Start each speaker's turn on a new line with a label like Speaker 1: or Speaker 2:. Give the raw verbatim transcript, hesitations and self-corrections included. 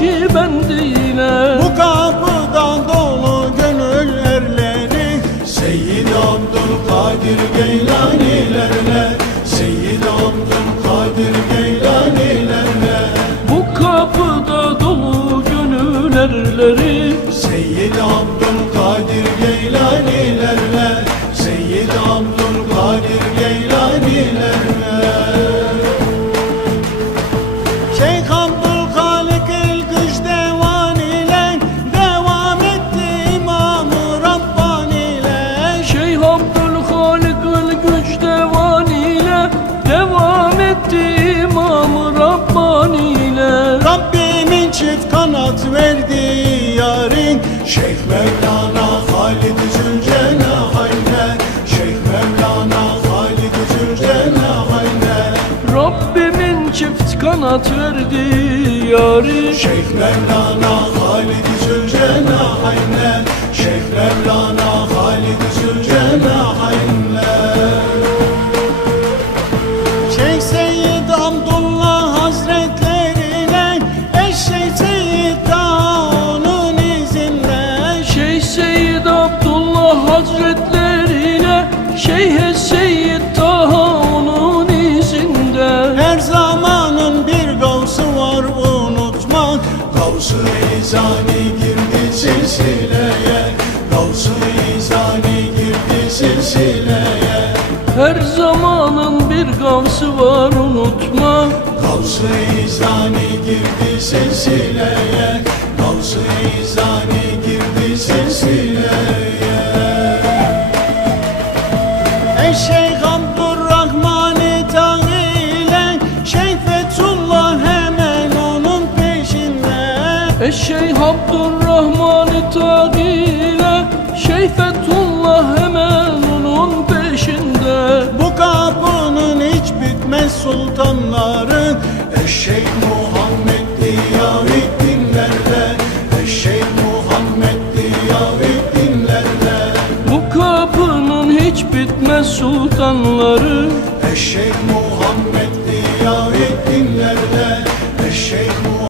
Speaker 1: Nakşibendiyle.
Speaker 2: Bu kapıda dolu gönül erleri, Seyyid Abdülkadir Geylanilerle, Seyyid Abdülkadir Geylanilerle.
Speaker 1: Bu kapıda dolu gönül erleri,
Speaker 2: Seyyid Abdülkadir Geylanilerle, Seyyid Abdülkadir Geylanilerle. Şeyh Abdülhalik el-Güç Devani'yle devam etti İmam-ı Rabbani'yle.
Speaker 1: Şeyh Abdülhalik el-Güç Devani'yle devam etti İmam-ı Rabbani'yle.
Speaker 2: Rabbimin çift kanat verdiği yarin, Şeyh Mevlana Halid Zülcenahayne, Şeyh Mevlana Halid Zülcenahayne.
Speaker 1: Rabbimin çift kanat verdiği yari,
Speaker 2: Şeyh Mevlana Halid Zülcenahayne, Şeyh Mevlana Halid Zülcenahayne. Şeyh Seyyid Abdullah Hazretleriyle, Eşşeyh Seyyid Taha onun izinde.
Speaker 1: Şeyh Seyyid Abdullah Hazretleriyle Şeyh Seyyid Taha onun izinde.
Speaker 2: Her zamanın bir gavsı var unutma, Gavs-ı İzani girdi silsileye, Gavs-ı İzani girdi silsileye.
Speaker 1: Her zamanın bir gavsı var unutma,
Speaker 2: Gavs-ı İzani girdi silsileye, Gavs-ı İzani girdi silsileye. Ey Şeyh Abdurrahman-ı Tağile, Şeyh Fethullah hemen onun peşinde.
Speaker 1: E Şeyh Abdurrahman-ı Tağile, Şeyh Fethullah hemen onun peşinde.
Speaker 2: Bu kapının hiç bitmez sultanları, Eşşeyh Muhammed Diyavettinlerle, Eşşeyh Muhammed Diyavettinlerle.
Speaker 1: Bu kapının hiç bitmez sultanları,
Speaker 2: Eşşeyh